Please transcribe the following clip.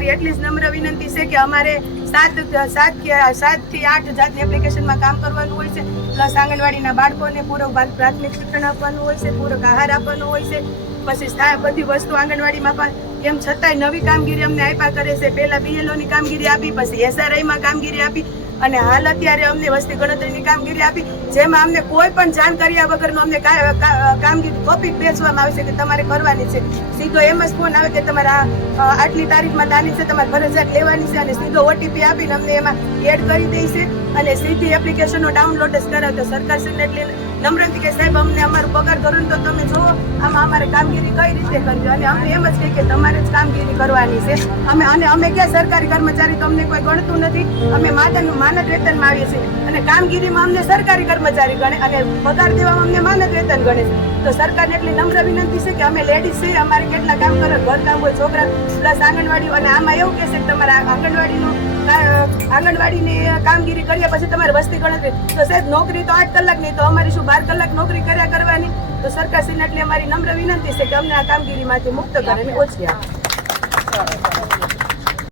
અમારી એટલી જ નમ્ર વિનંતી છે કે અમારે 7 થી 8 જાતની એપ્લિકેશનમાં કામ કરવાનું હોય છે, પ્લસ આંગણવાડીના બાળકોને પૂરક પ્રાથમિક શિક્ષણ આપવાનું હોય છે, પૂરક આહાર આપવાનો હોય છે, પછી બધી વસ્તુ આંગણવાડીમાં પણ એમ છતાંય નવી કામગીરી અમને આપ્યા કરે છે. પહેલા BLOની કામગીરી આપી, પછી SRIમાં કામગીરી આપી અને હાલ અત્યારે અમને વસ્તી ગણતરીની કામગીરી આપી, જેમાં અમને કોઈ પણ જાણ કર્યા વગરનો અમને કામગીરી ટોપિક બેસવામાં આવે છે કે તમારે કરવાની છે. સીધો એમ જ ફોન આવે કે તમારે આટલી તારીખમાં તારીખ છે, તમારે ફરજિયાત લેવાની છે અને સીધો OTP આપીને અમને એમાં એડ કરી દે છે અને સીધી એપ્લિકેશનો ડાઉનલોડ જ કરાવતો સરકારશ્રીને. એટલે નમ્રથી કે સાહેબ અમને અમારું પગાર ધોરણ તો તમે જુઓ, આમાં અમારે કામગીરી કઈ રીતે કરવી અને અમે એમ જ કહીએ કે તમારે જ કામગીરી કરવાની છે. અમે ક્યાં સરકારી કર્મચારી તો અમને કોઈ ગણતું નથી. અમે માનદ વેતનમાં આવીએ છીએ અને કામગીરીમાં અમને સરકારી કર્મચારી ગણે અને પગાર દેવામાં અમને માનદ વેતન ગણે છે. તો સરકારને એટલી નમ્ર વિનંતી છે કે અમે લેડીઝ છીએ, અમારે કેટલા કામ કરે, ઘરકામ હોય, છોકરા પ્લસ આંગણવાડી, અને આમાં એવું કહેશે કે તમારે આંગણવાડીની કામગીરી કર્યા પછી તમારે વસ્તી ગણતરી, તો સાહેબ નોકરી તો 8 કલાક નહીં, તો અમારી શું 12 કલાક નોકરી કર્યા કરવાની? તો સરકારશ્રીને એટલી અમારી નમ્ર વિનંતી છે કે અમને આ કામગીરીમાંથી મુક્ત કરે અને ઓછી આપે.